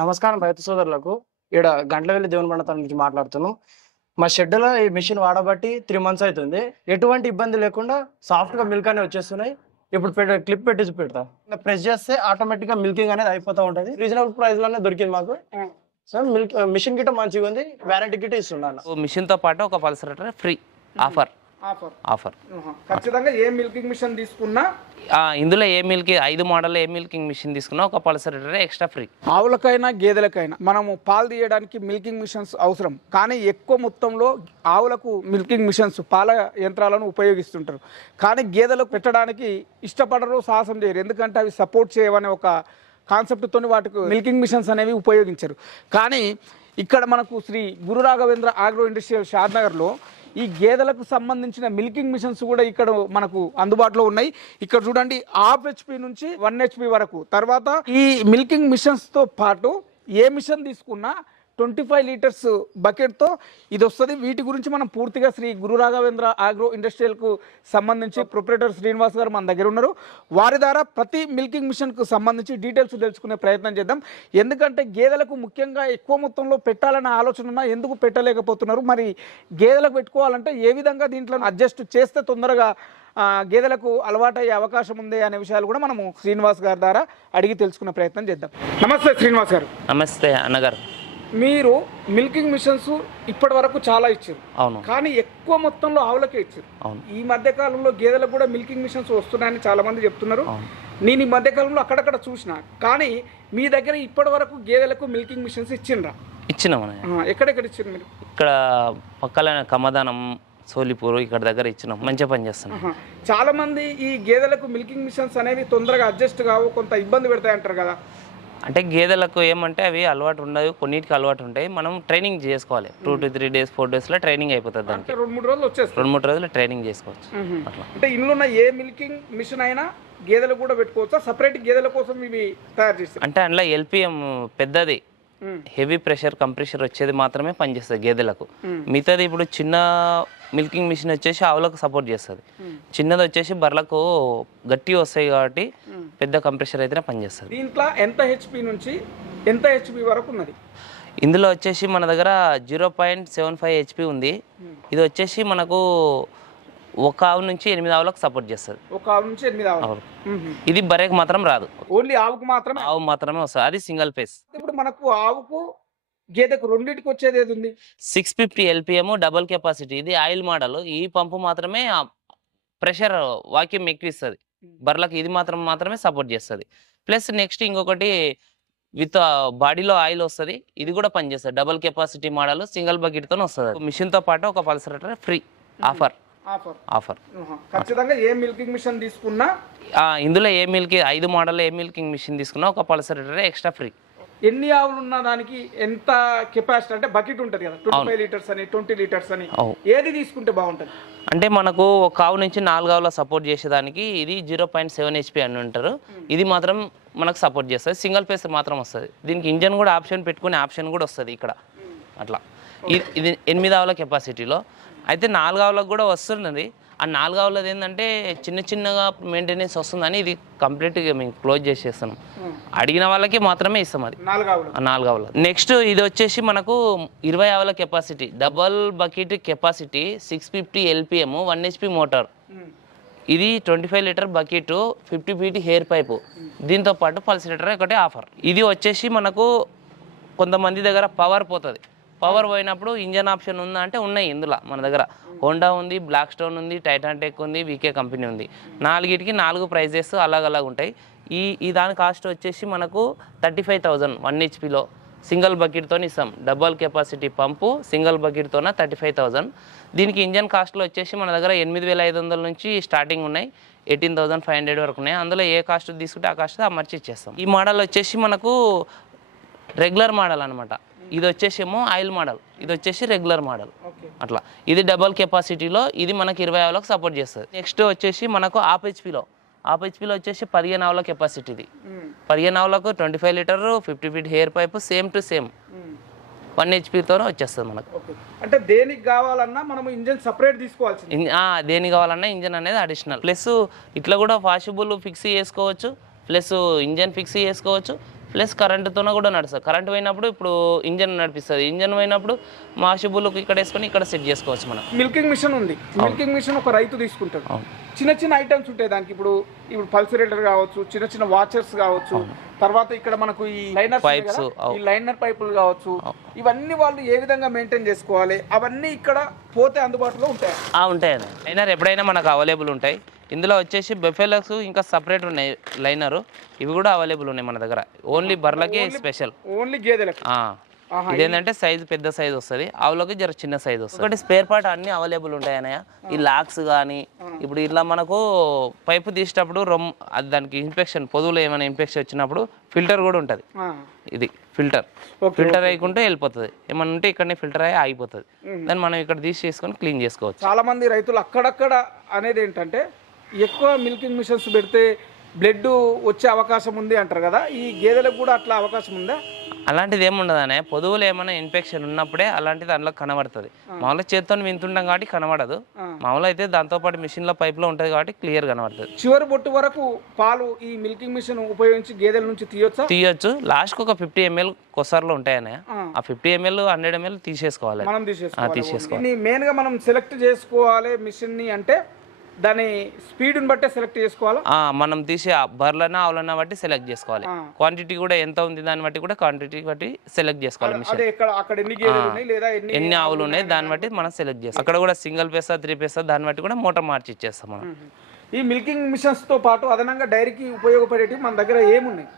నమస్కారం రైతు సోదరులకు. ఇక్కడ గంటలవెల్లి దేవుని మండలం నుంచి మాట్లాడుతున్నాం. మా షెడ్యూలో ఈ మిషన్ వాడబట్టి త్రీ మంత్స్ అవుతుంది ఎటువంటి ఇబ్బంది లేకుండా సాఫ్ట్గా మిల్క్ అనేవి వచ్చేస్తున్నాయి. ఇప్పుడు పెట్ట క్లిప్ పెట్టి పెడతా ప్రెస్ చేస్తే ఆటోమేటిక్గా మిల్కింగ్ అనేది అయిపోతూ ఉంటుంది. రీజనబుల్ ప్రైస్లోనే దొరికింది మాకు. సో మిల్క్ మిషన్ గిట్ట మంచిగా ఉంది వ్యారంటీ గిట్ట ఇస్తున్నాను మిషన్తో పాటు ఒక pulsar free offer. Offer. Offer. ఖచ్చితంగా ఏ మిల్కింగ్ మిషన్ తీసుకున్నా? ఇందులో ఏ మిల్క్ ఐదు మోడల్ ఏ మిల్కింగ్ మిషన్ తీసుకున్నా ఒక పల్సర్ ఎక్స్ట్రా ఫ్రీ. ఆవులకైనా గేదెలకైనా మనము పాలు తీయడానికి మిల్కింగ్ మిషన్స్ అవసరం. కానీ ఎక్కువ మొత్తంలో ఆవులకు మిల్కింగ్ మిషన్స్ పాల యంత్రాలను ఉపయోగిస్తుంటారు. కానీ గేదెలకు పెట్టడానికి ఇష్టపడరు సాహసం చేయరు. ఎందుకంటే అవి సపోర్ట్ చేయవనే ఒక కాన్సెప్ట్తో వాటికి మిల్కింగ్ మిషన్స్ అనేవి ఉపయోగించరు. కానీ ఇక్కడ మనకు శ్రీ గురు రాఘవేంద్ర ఆగ్రో ఇండస్ట్రియల్ షాద్నగర్లో ఈ గేదెలకు సంబంధించిన మిల్కింగ్ మిషన్స్ కూడా ఇక్కడ మనకు అందుబాటులో ఉన్నాయి. ఇక్కడ చూడండి హాఫ్ హెచ్పి నుంచి వన్ హెచ్పి వరకు. తర్వాత ఈ మిల్కింగ్ మిషన్స్తో పాటు ఏ మిషన్ తీసుకున్నా ట్వంటీ ఫైవ్ లీటర్స్ బకెట్తో ఇది వస్తుంది వీటి గురించి మనం పూర్తిగా శ్రీ గురు రాఘవేంద్ర ఆగ్రో ఇండస్ట్రియల్కు సంబంధించి ప్రొపరేటర్ శ్రీనివాస్ గారు మన దగ్గర ఉన్నారు. వారి ద్వారా ప్రతి మిల్కింగ్ మిషన్కు సంబంధించి డీటెయిల్స్ తెలుసుకునే ప్రయత్నం చేద్దాం. ఎందుకంటే గేదెలకు ముఖ్యంగా ఎక్కువ మొత్తంలో పెట్టాలన్న ఆలోచన ఉన్నా ఎందుకు పెట్టలేకపోతున్నారు? మరి గేదెలకు పెట్టుకోవాలంటే ఏ విధంగా దీంట్లో అడ్జస్ట్ చేస్తే తొందరగా గేదెలకు అలవాటయ్యే అవకాశం ఉంది అనే విషయాలు కూడా మనము శ్రీనివాస్ గారి ద్వారా అడిగి తెలుసుకునే ప్రయత్నం చేద్దాం. నమస్తే శ్రీనివాస్ గారు. నమస్తే అన్నగారు. మీరు మిల్కింగ్ మిషన్స్ ఇప్పటి వరకు చాలా ఇచ్చారు. అవును. కానీ ఎక్కువ మొత్తంలో ఆవులకే ఇచ్చారు. అవును. ఈ మధ్య కాలంలో గేదెలకు కూడా మిల్కింగ్ మిషన్స్ వస్తున్నాయని చాలా మంది చెప్తున్నారు. నేను ఈ మధ్య కాలంలో అక్కడక్కడ చూసిన కానీ మీ దగ్గర ఇప్పటి వరకు గేదెలకు మిల్కింగ్ మిషన్స్ ఇచ్చిండ్రా? ఇచ్చినాం ఎక్కడెక్కడ ఇచ్చారు మీరు? ఇక్కడ పక్కన కమ్మదానం సోలిపూర్ ఇక్కడ దగ్గర ఇచ్చినాం. మంచిగా పనిచేస్తున్నాం. చాలా మంది ఈ గేదెలకు మిల్కింగ్ మిషన్స్ అనేవి తొందరగా అడ్జస్ట్ కావు కొంత ఇబ్బంది పెడతాయి అంటారు కదా. అంటే గేదెలకు ఏమంటే అవి అలవాటు ఉండవు కొన్నిటికి అలవాటు ఉంటాయి. మనం ట్రైనింగ్ చేసుకోవాలి. Two to three days four డేస్లో ట్రైనింగ్ అయిపోతుంది దానికి. రెండు మూడు రోజులు వచ్చేస్తారు రెండు మూడు రోజులు ట్రైనింగ్ చేసుకోవచ్చు. అట్లా. అంటే ఇందులో ఉన్న ఏ మిల్కింగ్ మిషన్ అయినా గేదెలు కూడా పెట్టుకోవచ్చా? సపరేట్ గేదెల కోసం ఇవి తయారు చేస్తారు. అంటే అందులో ఎల్పిఎం పెద్దది. హెవీ ప్రెషర్ కంప్రెషర్ వచ్చేది మాత్రమే పనిచేస్తుంది గేదెలకు. మిగతాది ఇప్పుడు చిన్న మిల్కింగ్ మిషన్ వచ్చేసి ఆవులకు సపోర్ట్ చేస్తుంది. చిన్నది వచ్చేసి బర్రెలకు గట్టి వస్తాయి కాబట్టి పెద్ద కంప్రెషర్ అయితేనే పనిచేస్తుంది. దీంట్లో ఎంత హెచ్పి నుంచి ఎంత హెచ్పి వరకు ఉన్నది? ఇందులో వచ్చేసి మన దగ్గర zero point seven five HP ఉంది. ఇది వచ్చేసి మనకు ఒక ఆవు నుంచి ఎనిమిది ఆవులకు సపోర్ట్ చేస్తుంది. ఒక ఆవు నుంచి ఎనిమిది ఆవులు. ఇది బర్రెకి మాత్రం రాదు. ఓన్లీ ఆవుకు మాత్రమే? ఆవు మాత్రమే వస్తుంది. అది సింగిల్ ఫేస్ ఇప్పుడు మనకు ఆవుకు గేదెకు రెండింటికి వచ్చేది ఏది ఉంది? Six fifty LPM double capacity ఇది ఆయిల్ మోడల్. ఈ పంపు మాత్రమే ప్రెషర్ వాక్యూమ్ ఎక్కువిస్తుంది బర్లకు ఇది మాత్రం మాత్రమే సపోర్ట్ చేస్తుంది. ప్లస్ నెక్స్ట్ ఇంకొకటి విత్ బాడీలో ఆయిల్ వస్తుంది ఇది కూడా పనిచేస్తుంది డబల్ కెపాసిటీ మోడల్ సింగిల్ బకెట్తో వస్తుంది మిషన్తో పాటు ఒక పల్సర్ ఫ్రీ ఆఫర్. ఆఫర్. ఖచ్చితంగా ఏ మిల్కింగ్ మిషన్ తీసుకున్నా ఇందులో ఏ మిల్క్ ఐదు మోడల్ ఏ మిల్కింగ్ మిషన్ తీసుకున్నా ఒక పల్సర్ ఎక్స్ట్రా ఫ్రీ. ఎన్ని ఆవులు ఉన్న దానికి ఎంత కెపాసిటీ? అంటే బకెట్ ఉంటుంది కదా ట్వంటీ ఫైవ్ లీటర్స్ అని ట్వంటీ లీటర్స్ అని. ఏది తీసుకుంటే బాగుంటుంది? అంటే మనకు ఒక ఆవు నుంచి నాలుగు ఆవుల సపోర్ట్ చేసేదానికి ఇది జీరో పాయింట్ సెవెన్ హెచ్పి అని అంటారు. ఇది మాత్రం మనకు సపోర్ట్ చేస్తుంది. సింగిల్ ఫేస్ మాత్రం వస్తుంది. దీనికి ఇంజన్ కూడా ఆప్షన్ పెట్టుకునే ఆప్షన్ కూడా వస్తుంది ఇక్కడ. అట్లా. ఇది ఇది ఎనిమిది ఆవుల కెపాసిటీలో. అయితే నాలుగు ఆవులకు కూడా వస్తున్నది. ఆ నాలుగు ఆవులది ఏంటంటే చిన్న చిన్నగా మెయింటెనెన్స్ వస్తుందని ఇది కంప్లీట్గా మేము క్లోజ్ చేసేస్తున్నాం అడిగిన వాళ్ళకి మాత్రమే ఇస్తాం అది. నాలుగు ఆవులు ఆ నాలుగు ఆవుల నెక్స్ట్ ఇది వచ్చేసి మనకు ఇరవై ఆవుల capacity double bucket capacity six fifty LPM one HP motor ఇది twenty five litre bucket fifty feet air pipe దీంతో పాటు పల్స్ లీటర్ ఒకటి ఆఫర్ ఇది వచ్చేసి మనకు కొంతమంది దగ్గర పవర్ పోతుంది. పవర్ పోయినప్పుడు ఇంజన్ ఆప్షన్ ఉందా అంటే ఉన్నాయి ఇందులో మన దగ్గర. హోండా ఉంది బ్లాక్ స్టోన్ ఉంది టైటాన్ టెక్ ఉంది వీకే కంపెనీ ఉంది. నాలుగిటికి నాలుగు ప్రైజెస్ అలాగలాగా ఉంటాయి. ఈ ఈ దాని కాస్ట్ వచ్చేసి మనకు థర్టీ ఫైవ్ థౌజండ్ వన్ హెచ్పిలో. సింగిల్ బకెట్తో ఇస్తాం. డబల్ కెపాసిటీ పంపు సింగిల్ బకెట్తోన థర్టీ ఫైవ్ థౌజండ్. దీనికి ఇంజన్ కాస్ట్లో వచ్చేసి మన దగ్గర ఎనిమిది వేల ఐదు వందల నుంచి స్టార్టింగ్ ఉన్నాయి. ఎయిటీన్ థౌసండ్ ఫైవ్ హండ్రెడ్ వరకు ఉన్నాయి. అందులో ఏ కాస్ట్ తీసుకుంటే ఆ కాస్ట్ అమర్చి ఇచ్చేస్తాం. ఈ మోడల్ వచ్చేసి మనకు రెగ్యులర్ మోడల్ అనమాట ఇది వచ్చేసేమో ఆయిల్ మోడల్. ఇది వచ్చేసి రెగ్యులర్ మోడల్. అట్లా. ఇది డబల్ కెపాసిటీలో ఇది మనకి ఇరవై ఆవులకు సపోర్ట్ చేస్తుంది. నెక్స్ట్ వచ్చేసి మనకు ఆప్ హెచ్పిలో. ఆప్ హెచ్పిలో వచ్చేసి పదిహేను ఆవుల కెపాసిటీ ఇది. పదిహేను ఆవులకు twenty five litre fifty feet air pipe same to same. One హెచ్పితోనే వచ్చేస్తుంది మనకు. అంటే దేనికి కావాలన్నా మనం ఇంజన్ సపరేట్ తీసుకోవాల్సింది. ఇన్- ఆ, దేని కావాలన్నా ఇంజన్ అనేది అడిషనల్ ప్లస్ ఇట్లా కూడా వాషబుల్ ఫిక్స్ చేసుకోవచ్చు. ప్లస్ ఇంజన్ ఫిక్స్ చేసుకోవచ్చు. ప్లస్ కరెంటుతోనే కూడా నడుస్తుంది. కరెంట్ పోయినప్పుడు ఇప్పుడు ఇంజన్ నడిపిస్తుంది. ఇంజన్ పోయినప్పుడు మాషబుల్కి ఇక్కడ వేసుకొని ఇక్కడ సెట్ చేసుకోవచ్చు మనం. మిల్కింగ్ మిషన్ ఉంది. మిల్కింగ్ మిషన్ ఒక రైతు తీసుకుంటాడు. చిన్న చిన్న ఐటమ్స్ ఉంటాయి దానికి. ఇప్పుడు ఇప్పుడు పల్సరేటర్ కావచ్చు చిన్న చిన్న వాచర్స్ కావచ్చు. తర్వాత ఇక్కడ మనకు ఈ లైనర్ Pipes, ఈ లైనర్ పైపులు కావచ్చు. ఇవన్నీ వాళ్ళు ఏ విధంగా మెయింటైన్ చేసుకోవాలి? అవన్నీ ఇక్కడ పోతే అందుబాటులో ఉంటాయి? ఆ, ఉంటాయండి. లైనర్ ఎప్పుడైనా మనకు అవైలబుల్ ఉంటాయి. ఇందులో వచ్చేసి బెఫెలక్స్ ఇంకా సపరేట్ ఉన్నాయి లైనర్. ఇవి కూడా అవైలబుల్ ఉన్నాయి మన దగ్గర. ఓన్లీ బర్లకే స్పెషల్. ఓన్లీ గేదెలకు. ఇదేంటంటే సైజ్ పెద్ద సైజ్ వస్తుంది. ఆవులకి జర చిన్న సైజ్ వస్తుంది. ఒకటి స్పేర్ పార్ట్ అన్ని అవైలబుల్ ఉంటాయి అన్నయ్య. ఈ లాక్స్ కానీ ఇప్పుడు ఇట్లా మనకు పైపు తీసేటప్పుడు రొమ్ అది దానికి ఇన్ఫెక్షన్ పొదువులో ఏమైనా ఇన్ఫెక్షన్ వచ్చినప్పుడు ఫిల్టర్ కూడా ఉంటుంది. ఇది ఫిల్టర్. ఫిల్టర్ అయ్యకుంటే వెళ్ళిపోతుంది. ఏమన్నా ఉంటే ఇక్కడనే ఫిల్టర్ అయ్యి ఆగిపోతుంది. దాన్ని మనం ఇక్కడ తీసి చేసుకొని క్లీన్ చేసుకోవచ్చు. చాలా మంది రైతులు అక్కడక్కడ అనేది ఏంటంటే ఎక్కువ మిల్కింగ్ మిషన్స్ పెడితే బ్లడ్ వచ్చే అవకాశం ఉంది అంటారు కదా ఈ గేదెలకు కూడా అట్లా అవకాశం ఉందా? అలాంటిది ఏముండదు అనే పొదువులో ఏమైనా ఇన్ఫెక్షన్ ఉన్నప్పుడే అలాంటిది అందులో కనబడుతుంది. మామూలుగా చేత్తో వింటుంటాం కాబట్టి కనబడదు. మామూలు అయితే దాంతోపాటు మిషన్లో పైప్లో ఉంటుంది కాబట్టి క్లియర్ కనబడుతుంది. చివరి బొట్టు వరకు పాలు ఈ మిల్కింగ్ మిషన్ ఉపయోగించి గేదెల నుంచి తీయొచ్చా? తీయొచ్చు. లాస్ట్కి ఒక ఫిఫ్టీ ఎంఎల్ కొసర్లో ఉంటాయనే ఆ. ఫిఫ్టీ ఎంఎల్ హండ్రెడ్ ఎంఎల్ తీసేసుకోవాలి. మనం తీసేసుకోవాలి. తీసేసుకోవాలి. దీన్ని మెయిన్గా మనం సెలెక్ట్ చేసుకోవాలి మిషన్ని అంటే దాని స్పీడ్ని బట్టే సెలెక్ట్ చేసుకోవాలా? మనం తీసే ఆ బర్లనా ఆవులన్నా బట్టి సెలెక్ట్ చేసుకోవాలి. క్వాంటిటీ కూడా ఎంత ఉంది దాన్ని బట్టి కూడా క్వాంటిటీ బట్టి సెలెక్ట్ చేసుకోవాలి మిషన్. అక్కడ ఎన్ని గేదెలు ఉన్నాయి లేదా ఎన్ని ఎన్ని ఆవులు ఉన్నాయి దాన్ని బట్టి మనం సెలెక్ట్ చేస్తాం. అక్కడ కూడా సింగిల్ పేసా త్రీ పేసా దాన్ని బట్టి కూడా మోటార్ మార్చి ఇచ్చేస్తాం మనం. ఈ మిల్కింగ్ మిషన్స్తో పాటు అదనంగా డైరీకి ఉపయోగపడేటివి మన దగ్గర ఏమున్నాయి?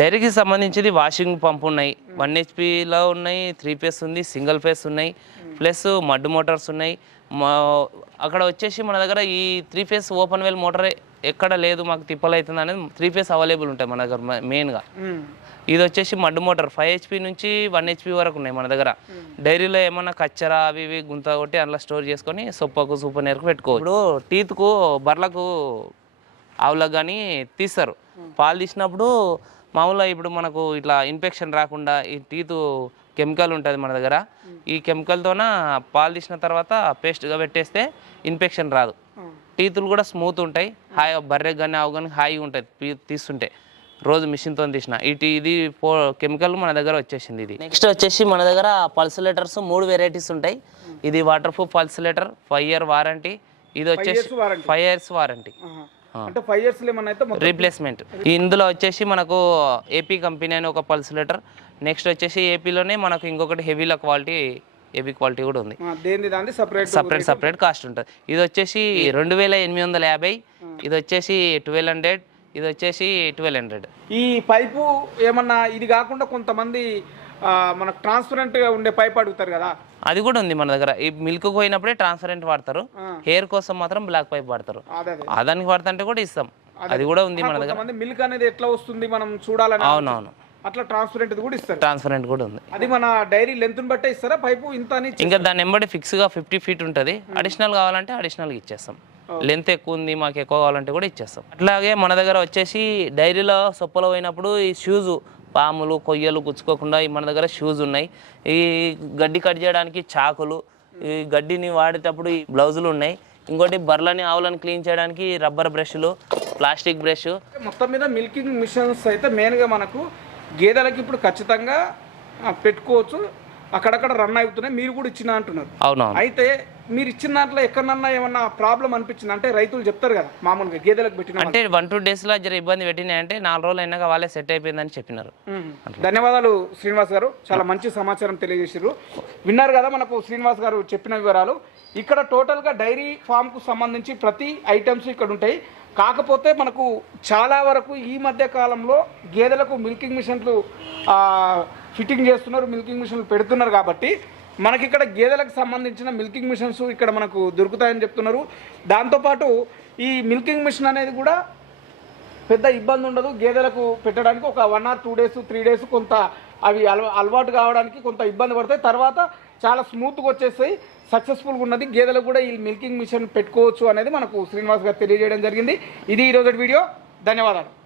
డైరీకి సంబంధించింది వాషింగ్ పంప్ ఉన్నాయి. వన్ హెచ్పిలో ఉన్నాయి త్రీ పేస్ ఉంది సింగిల్ పేస్ ఉన్నాయి. ప్లస్ మడ్ మోటార్స్ ఉన్నాయి. మా అక్కడ వచ్చేసి మన దగ్గర ఈ three phase open well motor ఎక్కడ లేదు మాకు తిప్పలు అవుతుంది అనేది త్రీ ఫేస్ అవైలబుల్ ఉంటాయి మన దగ్గర మెయిన్గా. ఇది వచ్చేసి మడ్ మోటార్ ఫైవ్ హెచ్పి నుంచి వన్ హెచ్పి వరకు ఉన్నాయి మన దగ్గర. డైరీలో ఏమన్నా కచ్చర అవి ఇవి గుంత కొట్టి అందులో స్టోర్ చేసుకొని సొప్పకు సూపర్ నేరకు పెట్టుకోవచ్చు. ఇప్పుడు టీత్కు బర్లకు ఆవులకు కానీ తీస్తారు. పాలు తీసినప్పుడు మామూలుగా ఇప్పుడు మనకు ఇట్లా ఇన్ఫెక్షన్ రాకుండా ఈ టీత్ కెమికల్ ఉంటుంది మన దగ్గర. ఈ కెమికల్తోన పాలు తీసిన తర్వాత పేస్ట్గా పెట్టేస్తే ఇన్ఫెక్షన్ రాదు. టీతులు కూడా స్మూత్ ఉంటాయి. హాయి బర్రెకి కానీ ఆవు కానీ హాయిగా ఉంటుంది తీస్తుంటే. రోజు మిషన్తో తీసిన. ఇటు ఇది పో కెమికల్ మన దగ్గర వచ్చేసింది ఇది. నెక్స్ట్ వచ్చేసి మన దగ్గర పల్సులేటర్స్ మూడు వెరైటీస్ ఉంటాయి. ఇది waterproof pulsator five year warranty. ఇది వచ్చేసి. Five years warranty. అంటే ఫైవ్ ఇయర్స్ ఏమన్నా రీప్లేస్మెంట్ ఇందులో వచ్చేసి మనకు ఏపీ కంపెనీ అని ఒక పల్సులేటర్ నెక్స్ట్ వచ్చేసి ఏపీలోనే మనకు ఇంకొకటి హెవీల క్వాలిటీ హెవీ క్వాలిటీ కూడా ఉంది. సపరేట్ సపరేట్ సపరేట్ కాస్ట్ ఉంటుంది. ఇది వచ్చేసి రెండు వేల ఎనిమిది వందల యాభై ఇది వచ్చేసి ట్వెల్వ్ హండ్రెడ్ ఇది వచ్చేసి ట్వెల్వ్ హండ్రెడ్ ఈ పైపు ఏమన్నా ఇది కాకుండా కొంతమంది మనకు ట్రాన్స్పరెంట్గా ఉండే పైప్ అడుగుతారు కదా. అది కూడా ఉంది మన దగ్గర. ఈ మిల్క్ పోయినప్పుడే ట్రాన్స్పరెంట్ వాడతారు. హెయిర్ కోసం మాత్రం బ్లాక్ పైప్ వాడతారు. అదే అదే. ఆ దానికి వాడుతుంటే కూడా ఇస్తాం. అది. కూడా ఉంది మన దగ్గర. మిల్క్ అనేది ఎట్లా వస్తుంది మనం చూడాలని అవునవును అట్లా ట్రాన్స్పరెంట్ కూడా ఇస్తారు. ట్రాన్స్పరెంట్ కూడా ఉంది. అది మన డైరీ లెంత్ బట్టే ఇస్తారా? పైపు ఇంత అని ఇంకా దాని ఎంబడి ఫిక్స్గా ఫిఫ్టీ ఫీట్ ఉంటుంది. అడిషనల్ కావాలంటే అడిషనల్గా ఇచ్చేస్తాం. లెంత్ ఎక్కువ ఉంది మాకు ఎక్కువ కావాలంటే కూడా ఇచ్చేస్తాం. అట్లాగే మన దగ్గర వచ్చేసి డైరీలో సొప్పలో పోయినప్పుడు ఈ షూస్ పాములు కొయ్యలు గుచ్చుకోకుండా మన దగ్గర షూస్ ఉన్నాయి. ఈ గడ్డి కట్ చేయడానికి చాకులు ఈ గడ్డిని వాడేటప్పుడు ఈ బ్లౌజులు ఉన్నాయి. ఇంకోటి బర్లని ఆవులను క్లీన్ చేయడానికి రబ్బర్ బ్రష్లు ప్లాస్టిక్ బ్రష్ మొత్తం మీద మిల్కింగ్ మిషన్స్ అయితే మెయిన్గా మనకు గేదెలకి ఇప్పుడు ఖచ్చితంగా పెట్టుకోవచ్చు. అక్కడక్కడ రన్ అవుతున్నాయి. మీరు కూడా ఇచ్చిన అంటున్నారు. అవునవును. అయితే మీరు ఇచ్చిన దాంట్లో ఎక్కడన్నా ఏమన్నా ప్రాబ్లం అనిపించింది? అంటే రైతులు చెప్తారు కదా మామూలుగా గేదెలకు పెట్టిన అంటే వన్ టూ డేస్లో జర ఇబ్బంది పెట్టినాయంటే నాలుగు రోజులు అయినాక వాళ్ళే సెట్ అయిపోయిందని చెప్పినారు. ధన్యవాదాలు శ్రీనివాస్ గారు. చాలా మంచి సమాచారం తెలియజేసారు విన్నారు కదా మనకు శ్రీనివాస్ గారు చెప్పిన వివరాలు. ఇక్కడ టోటల్గా డైరీ ఫామ్కు సంబంధించి ప్రతి ఐటమ్స్ ఇక్కడ ఉంటాయి. కాకపోతే మనకు చాలా వరకు ఈ మధ్య కాలంలో గేదెలకు మిల్కింగ్ మిషన్లు ఆ, ఫిట్టింగ్ చేస్తున్నారు మిల్కింగ్ మిషన్లు పెడుతున్నారు కాబట్టి మనకి ఇక్కడ గేదెలకు సంబంధించిన మిల్కింగ్ మిషన్స్ ఇక్కడ మనకు దొరుకుతాయని చెప్తున్నారు. దాంతోపాటు ఈ మిల్కింగ్ మిషన్ అనేది కూడా పెద్ద ఇబ్బంది ఉండదు. గేదెలకు పెట్టడానికి ఒక one or two days three days కొంత అవి అలవా అలవాటు కావడానికి కొంత ఇబ్బంది పడతాయి. తర్వాత చాలా స్మూత్గా వచ్చేస్తాయి. సక్సెస్ఫుల్గా ఉన్నది. గేదెలకు కూడా ఈ మిల్కింగ్ మిషన్ పెట్టుకోవచ్చు అనేది మనకు శ్రీనివాస్ గారు తెలియజేయడం జరిగింది. ఇది ఈరోజు వీడియో. ధన్యవాదాలు.